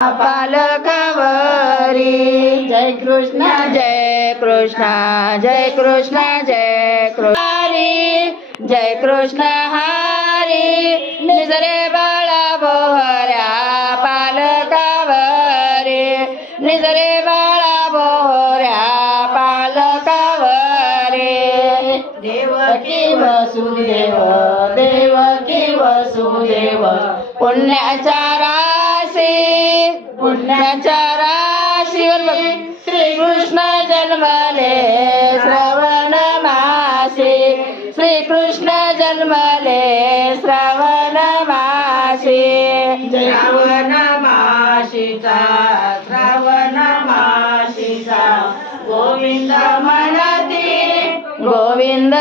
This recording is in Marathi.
पालकावरी जय कृष्ण जय कृष्ण जय कृष्ण जय कृष्ण हरी जय कृष्ण हरी निजरे बाळा बोहऱ्या पालकावरी निजरे बाळा बोहऱ्या पालकावरी देवकी वसुदेव देवकी वसुदेव पुण्याच्या पुण्याच्या राशीवर श्रीकृष्ण जन्मले श्रवण मासी श्रीकृष्ण जन्मले श्रवण मासी श्रावण माशीचा श्रावण माशीचा गोविंद म्हणती गोविंद